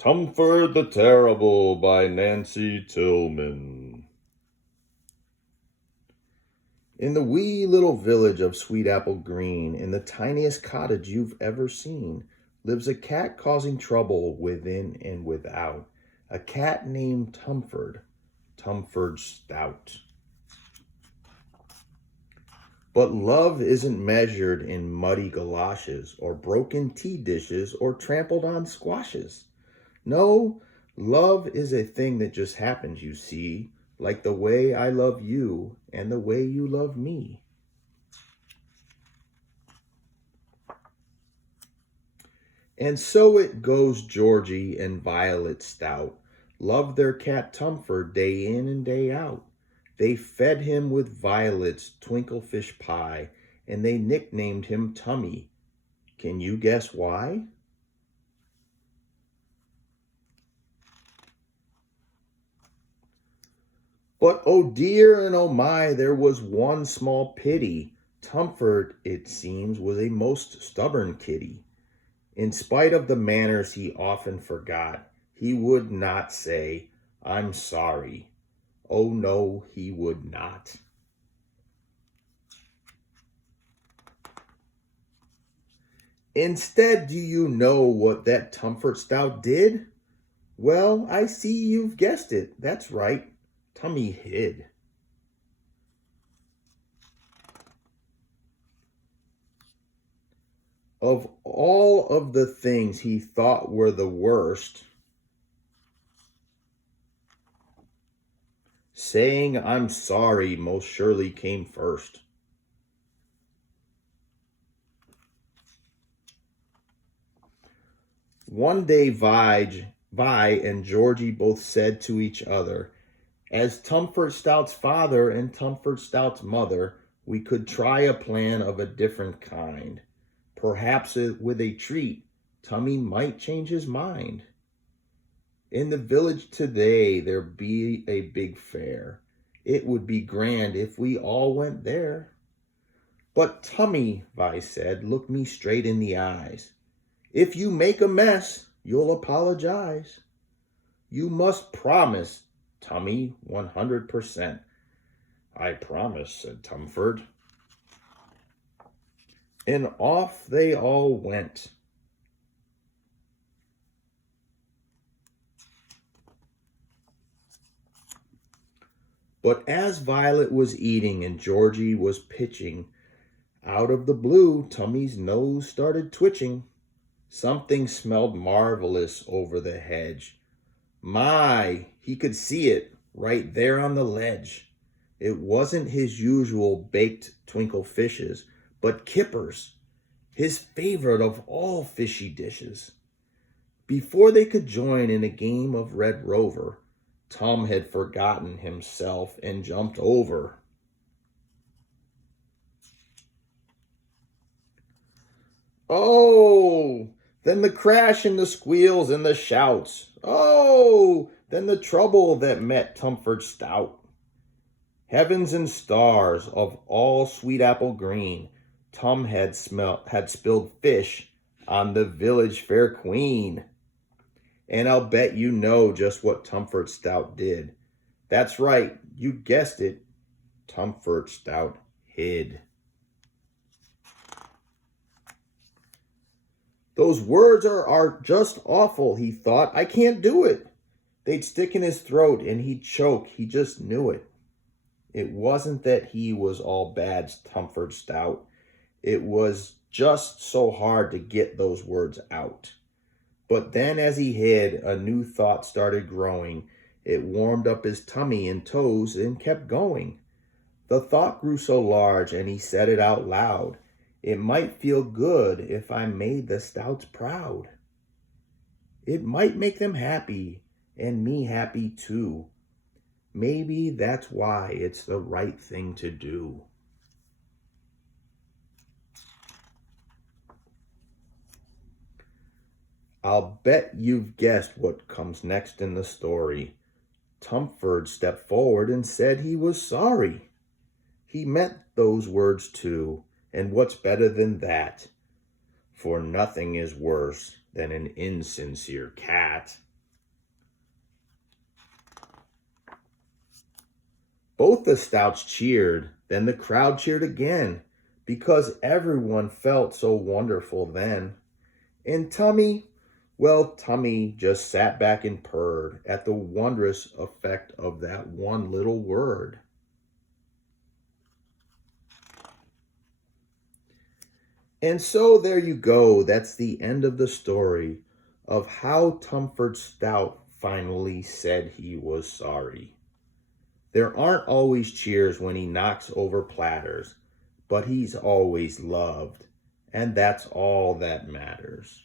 Tumford the Terrible by Nancy Tillman. In the wee little village of Sweet Apple Green, in the tiniest cottage you've ever seen, lives a cat causing trouble within and without. A cat named Tumford, Tumford Stout. But love isn't measured in muddy galoshes or broken tea dishes or trampled on squashes. No, love is a thing that just happens, you see, like the way I love you and the way you love me. And so it goes. Georgie and Violet Stout loved their cat Tumford day in and day out. They fed him with Violet's twinklefish pie, and they nicknamed him Tummy. Can you guess why? But oh dear and oh my, there was one small pity. Tumford, it seems, was a most stubborn kitty. In spite of the manners he often forgot, he would not say, "I'm sorry." Oh no, he would not. Instead, do you know what that Tumford Stout did? Well, I see you've guessed it. That's right. Tummy hid. Of all of the things he thought were the worst, saying "I'm sorry" most surely came first. One day Vi and Georgie both said to each other, "As Tumford Stout's father and Tumford Stout's mother, we could try a plan of a different kind. Perhaps with a treat, Tummy might change his mind. In the village today there'd be a big fair. It would be grand if we all went there." "But Tummy," Vi said, "look me straight in the eyes. If you make a mess, you'll apologize. You must promise, Tummy, 100%. "I promise," said Tumford. And off they all went. But as Violet was eating and Georgie was pitching, out of the blue, Tummy's nose started twitching. Something smelled marvelous over the hedge. My, he could see it right there on the ledge. It wasn't his usual baked twinkle fishes, but kippers, his favorite of all fishy dishes. Before they could join in a game of Red Rover, Tom had forgotten himself and jumped over. Oh, then the crash and the squeals and the shouts. Oh, then the trouble that met Tumford Stout. Heavens and stars of all Sweet Apple Green, Tom had spilled fish on the village fair queen. And I'll bet you know just what Tumford Stout did. That's right, you guessed it. Tumford Stout hid. "Those words are just awful," he thought. "I can't do it." They'd stick in his throat and he'd choke. He just knew it. It wasn't that he was all bad, Tumford Stout. It was just so hard to get those words out. But then as he hid, a new thought started growing. It warmed up his tummy and toes and kept going. The thought grew so large and he said it out loud. "It might feel good if I made the Stouts proud. It might make them happy and me happy too. Maybe that's why it's the right thing to do." I'll bet you've guessed what comes next in the story. Tumford stepped forward and said he was sorry. He meant those words too, and what's better than that? For nothing is worse than an insincere cat. Both the Stouts cheered, then the crowd cheered again, because everyone felt so wonderful then. And Tummy, well, Tummy just sat back and purred at the wondrous effect of that one little word. And so there you go. That's the end of the story of how Tumford Stout finally said he was sorry. There aren't always cheers when he knocks over platters, but he's always loved, and that's all that matters.